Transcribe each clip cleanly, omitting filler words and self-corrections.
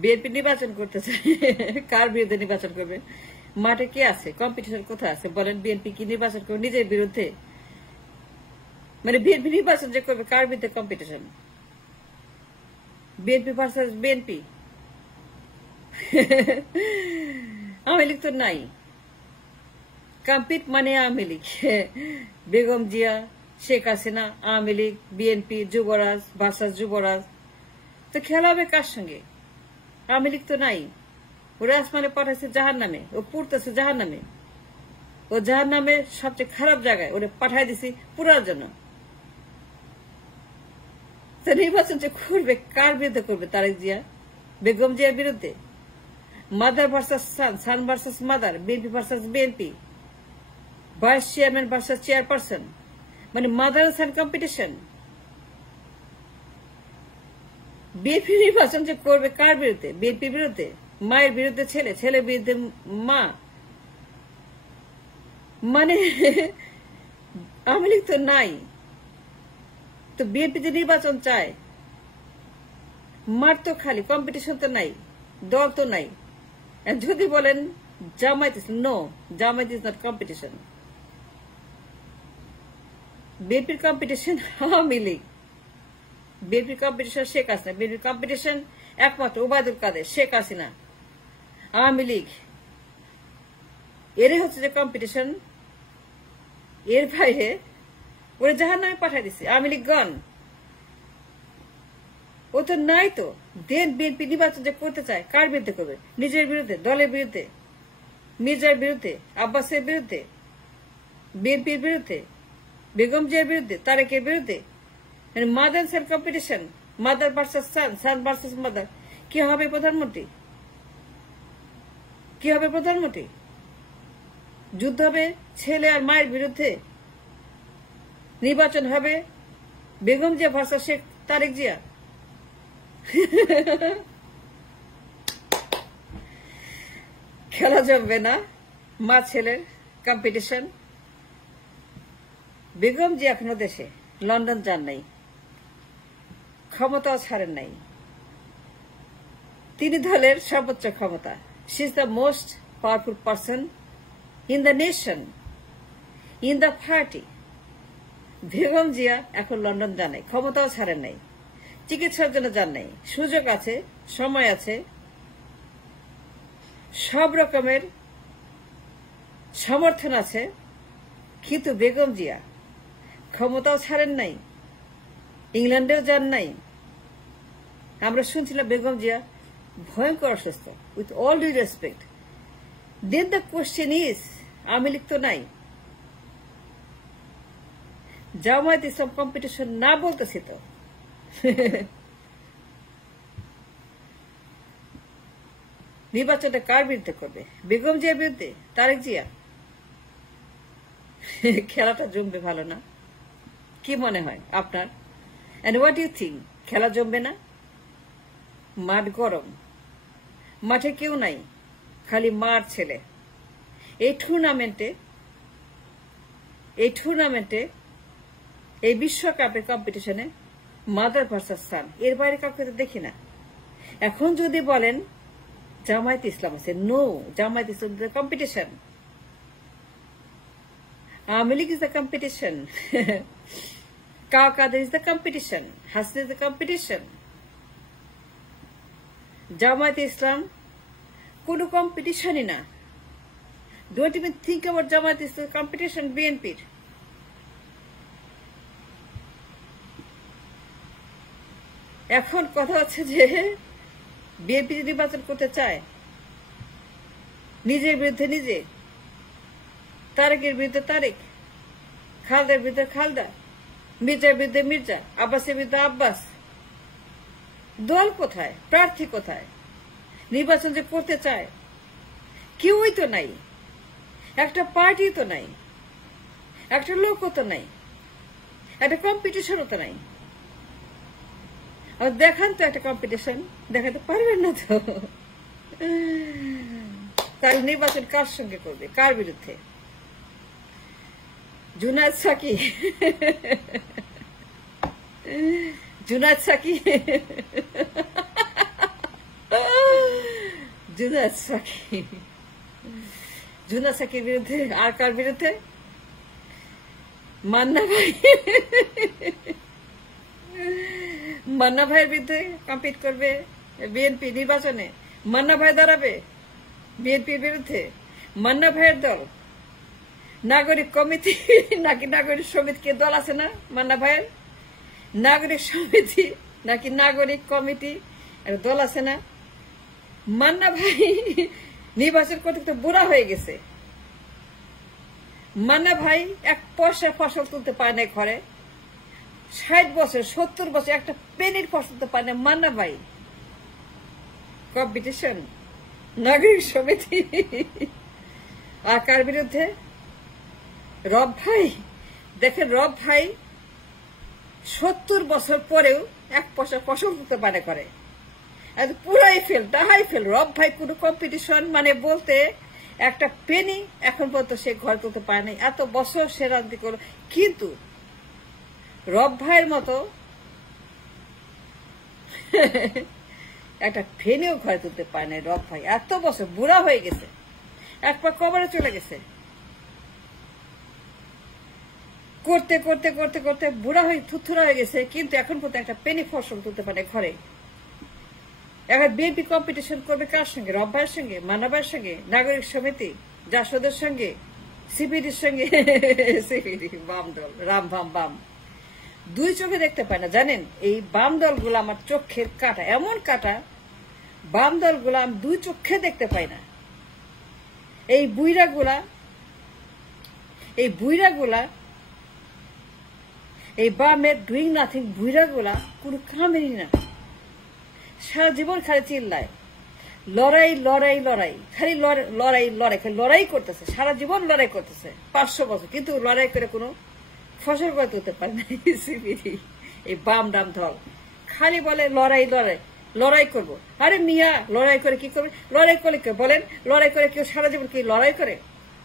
BNP নির্বাচন করতে চায়, কার বিরুদ্ধে নির্বাচন করবে? মাঠে কে আছে? কম্পিটিশন কোথায় আছে বলেন? বিএনপি কি নির্বাচন করবে নিজের বিরুদ্ধে? মানে বিএনপি নির্বাচন যে করবে কার বিরুদ্ধে competition? BNP versus BNP. Awami League তো নাই, কম্পিট মানে আওয়ামী লীগ, বেগম জিয়া, শেখ হাসিনা, আওয়ামী লীগ, বিএনপি, যুবরাজ ভার্সাস যুবরাজ। তো খেলা হবে কার সঙ্গে? আওয়ামী লীগ তো নাই, ওরা আসমানে পাঠাইছে জাহান নামে, ও পুড়তেছে জাহান নামে, ও জাহান নামে সবচেয়ে খারাপ জায়গায় ওরা পাঠাই দিছি পুরার জন্য। নির্বাচন যে করবে কার বিরুদ্ধে করবে? তারেক জিয়া, বেগম জিয়ার বিরুদ্ধে? Mother versus son, son versus mother, BNP versus BNP, vice chairman versus chairperson, মানে মাদার সান কম্পিটিশন। বিএনপি নির্বাচন যে করবে কার বিরুদ্ধে? বিএনপির বিরুদ্ধে? মায়ের বিরুদ্ধে ছেলে, ছেলের বিরুদ্ধে মা, মানে আওয়ামী লীগ তো নাই, তো বিএনপি যে নির্বাচন চায়, মাঠ তো খালি, কম্পিটিশন তো নাই, দল তো নাই। যদি বলেন Jamaat, no, Jamaat is not competition. বিএনপির কম্পিটিশন আওয়ামী লীগ, বিএনপির কম্পিটিশন শেখ হাসিনা, বিএনপির কম্পিটিশন একমাত্র ওবায়দুল কাদের, শেখ হাসিনা, আওয়ামী লীগ, এরই হচ্ছে যে কম্পিটিশন। এর বাইরে ওরা জাহান নামে পাঠাই দিচ্ছে, আওয়ামী লীগ গণ, ও তো নাই। তো দেন বিএনপি নির্বাচন যে করতে চায় কার বিরুদ্ধে করবে? নিজের বিরুদ্ধে, দলের বিরুদ্ধে, মির্জার বিরুদ্ধে, আব্বাসের বিরুদ্ধে, বিএনপির বিরুদ্ধে, বেগম জিয়ার বিরুদ্ধে, তারেকের বিরুদ্ধে। মানে mother son competition, mother versus son, son versus mother. কি হবে প্রধানমন্ত্রী? কি হবে প্রধানমন্ত্রী? যুদ্ধ হবে ছেলে আর মায়ের বিরুদ্ধে, নির্বাচন হবে বেগম জিয়া ভার্সাস শেখ তারেক জিয়া। খেলা জমবে না, মা ছেলের কম্পিটিশন। বেগম জিয়া এখনো দেশে, লন্ডন যান নাই, ক্ষমতাও ছাড়েন নাই। তিনি দলের সর্বোচ্চ ক্ষমতা, she is the most powerful person in the nation, in the party. Begum Zia এখন লন্ডন যান নাই, ক্ষমতাও ছাড়েন নাই, চিকিৎসার জন্য যান নাই। সুযোগ আছে, সময় আছে, সব রকমের সমর্থন আছে, কিন্তু বেগম জিয়া ক্ষমতাও ছাড়েন নাই, ইংল্যান্ডেও যান নাই। আমরা শুনছিলাম বেগম জিয়া ভয়ঙ্কর অসুস্থ, with all due respect. Then the question is, Awami League তো নাই, জামায়াত ইসলাম কম্পিটিশন না বলতেছি তো। নির্বাচনটা কার বিরুদ্ধে করবে? বেগম জিয়ার বিরুদ্ধে, তারেক জিয়া? খেলাটা জমবে ভালো না? কি মনে হয় আপনার? And what you think? খেলা জমবে না? মাঠ গরম, মাঠে কেউ নাই, খালি মার ছেলে। এই টুর্নামেন্টে, এই বিশ্বকাপের কম্পিটিশনে মাদার ভার্সাস সান, এর বাইরে কাউকে দেখি না। এখন যদি বলেন জামায়াত ইসলাম আছে, no, Jamaat Islam is the competition, Awami League is the competition, Quader is the competition, Hasina is the competition. Jamaat Islam কোন কম্পিটিশনই না। Don't even think about Jamaat Islam competition বিএনপির। এখন কথা হচ্ছে যে বিএনপি যদি নির্বাচন করতে চায়, নিজের বিরুদ্ধে নিজে, তারেকের বিরুদ্ধে তারেক, খালদার বিরুদ্ধে খালদা, মির্জার বিরুদ্ধে মির্জা, আব্বাসের বিরুদ্ধে আব্বাস, দল কোথায়? প্রার্থী কোথায়? নির্বাচন যে করতে চায় কেউই তো নাই, একটা পার্টি তো নাই, একটা লোকও তো নাই, একটা কম্পিটিশনও তো নাই। দেখান তো একটা কম্পিটিশন, দেখাতে পারবেন না তো। তাহলে নির্বাচন কার সঙ্গে করবে, কার বিরুদ্ধে? জুনায়েদ সাকি, জুনায়েদ সাকি জুনায়েদ সাকি, জুনায়েদ সাকির বিরুদ্ধে আর কার বিরুদ্ধে? মান্না ভাই, মান্না ভাইয়ের বিরুদ্ধে কম্পিট করবে বিএনপি নির্বাচনে। মান্না ভাই দাঁড়াবে বিএনপির বিরুদ্ধে। মান্না ভাইয়ের দল নাগরিক কমিটি নাকি নাগরিক সমিতি, কে দল আছে না মান্না ভাইয়ের? নাগরিক সমিতি নাকি নাগরিক কমিটি দল আছে না? মান্না ভাই নির্বাচন করতে তো বুড়া হয়ে গেছে। মান্না ভাই এক পয়সা ফসল তুলতে পারে না ঘরে, 60 বছর 70 বছর একটা পেনির ফসল তুলতে পারে না মান্না ভাই। কম্পিটিশন নাগরিক সমিতি আর কার বিরুদ্ধে? রব ভাই। দেখেন রব ভাই 70 বছর পরেও এক পয়সা ফসল তুলতে পারে করে, পুরাই ফেল, তাহাই ফেল। রব ভাই কোন কম্পিটিশন মানে বলতে একটা পেনি এখন পর্যন্ত সে ঘর তুলতে পারে নাই। এত বছর সে রাজনীতি করলো, কিন্তু রব ভাইয়ের মতো একটা ফেনিও ঘরে তুলতে পারে নাই রব ভাই। এত বছর বুড়া হয়ে গেছে, এক পা কবরে চলে গেছে। করতে করতে করতে করতে বুড়া হয়ে থুথুরা হয়ে গেছে, কিন্তু এখন পর্যন্ত একটা পেনি ফসল তুলতে পারে ঘরে। এখন বিএনপি কম্পিটিশন করবে কার সঙ্গে? রব ভাইয়ের সঙ্গে, মান্না ভাইয়ের সঙ্গে, নাগরিক সমিতি, জাসদের সঙ্গে, সিপিডির সঙ্গে। সিপিডি বাম দল, রাম বাম বাম, দুই চোখে দেখতে পায় না জানেন। এই বাম দলগুলো আমার চোখের কাটা, এমন কাটা বাম দলগুলো আমি দুই চোখে দেখতে পাই না। এই বুইরাগুলা, এই বুইরাগুলা, এই বামের ডুইং নাথিং বুইরাগুলা কোনো কামেরই না। সারা জীবন খালি চিল্লায়, লড়াই লড়াই লড়াই, খালি লড়াই লড়াই, খালি লড়াই করতেছে, সারা জীবন লড়াই করতেছে 500 বছর, কিন্তু লড়াই করে কোনো ফসল করে তুলতে পারে না। এই বাম ডাম দল খালি বলে লড়াই লড়াই লড়াই করবো। আরে মিয়া, লড়াই করে কি করবে? লড়াই করলে কেউ বলেন, লড়াই করে কেউ সারা জীবন কি লড়াই করে?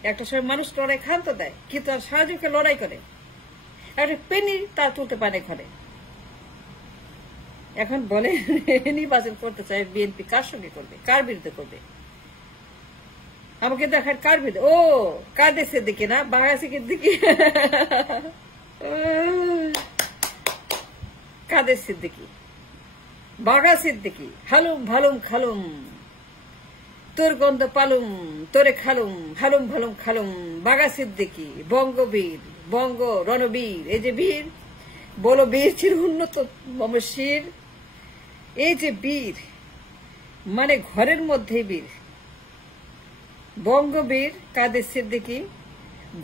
একটা সময় মানুষ লড়াই ক্ষান্ত দেয়, কিন্তু আর সারা জীবন লড়াই করে একটা পেনি তার তুলতে পারে ঘরে। এখন বলে নির্বাচন করতে চায় বিএনপি, কার সঙ্গে করবে, কার বিরুদ্ধে করবে? আমাকে দেখার কার বিরুদ্ধে? ও কাদের সিদ্দিকী না, বাঘা সিদ্দিকী, কাদের সিদ্দিকী, বাঘা সিদ্দিকী। হালুম ভালুম খালুম, তোর গন্ধ পালুম, তোরে খালুম, হালুম ভালুম খালুম। বাঘা সিদ্দিকী বঙ্গবীর, বঙ্গ রণবীর। এই যে বীর, বলো বীর চির উন্নত মমশির। এই যে বীর মানে ঘরের মধ্যে বীর, বঙ্গবীর কাদের সিদ্দিকী।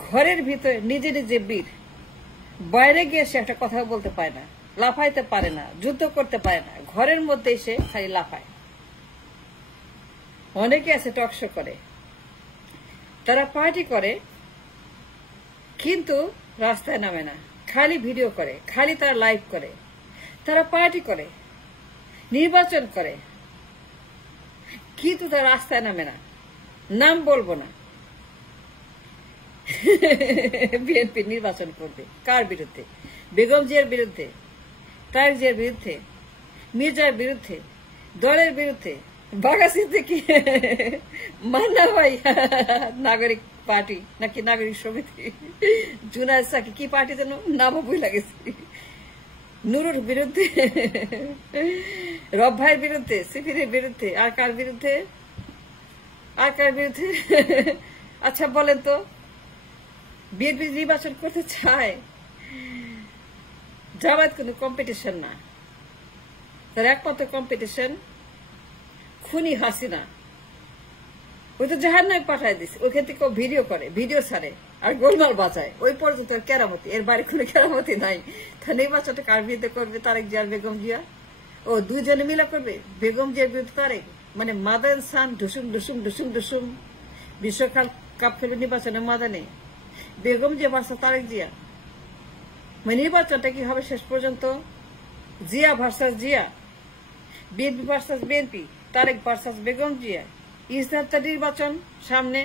ঘরের ভিতরে নিজে নিজে বীর, বাইরে গিয়ে সে একটা কথা বলতে পারে না, লাফাইতে পারে না, যুদ্ধ করতে পারে না, ঘরের মধ্যে এসে খালি লাফায়। অনেকে আছে টকশো করে, তারা পার্টি করে কিন্তু রাস্তায় নামে না, খালি ভিডিও করে, খালি তারা লাইভ করে। তারা পার্টি করে, নির্বাচন করে, কিন্তু তারা রাস্তায় নামে না। নাম বলবো না। বিএনপি নির্বাচন করবে কার বিরুদ্ধে? বেগম জিয়ার বিরুদ্ধে, তারেক জিয়ার বিরুদ্ধে, মির্জার বিরুদ্ধে, দলের বিরুদ্ধে। বাঘা সিদ্দিকী, মান্না ভাই নাগরিক পার্টি নাকি নাগরিক সমিতি, জুনায়েদ সাকি কি পার্টি যেন নামও ভুলে গেছে, নুরুর বিরুদ্ধে, রব ভাইয়ের বিরুদ্ধে, সিপির বিরুদ্ধে, আর কার বিরুদ্ধে? আর কার বিরুদ্ধে? আচ্ছা বলেন তো, বিএনপি নির্বাচন করতে চায়, জামায়াত কোনো কম্পিটিশন না, তার একমাত্র কম্পিটিশন খুনি হাসিনা। ওই তো জাহান্নামে পাঠায় দিচ্ছে, ওইখান থেকে ভিডিও করে, ভিডিও ছাড়ে আর গোলমাল বাজায়, ওই পর্যন্ত কেরামতি। এর বাড়ি কোনো কেরামতি নাই। তা নির্বাচনটা কার বিরুদ্ধে করবে? তারেক জিয়া, বেগম জিয়া। ও দুজনে মিলে করবে, বেগম জিয়ার বিরুদ্ধে তারেক, মানে মাদান সান ঢুসুম ঢুসুম ঢুসুম ঢুসুম। বিশ্বকাপ খেলবে নির্বাচনের মাদানে, বেগম জিয়া ভার্সাস তারেক জিয়া। মানে নির্বাচনটা কি হবে শেষ পর্যন্ত? Zia versus Zia, BNP versus BNP, Tarek versus Begum Zia. ইসলাম নির্বাচন সামনে।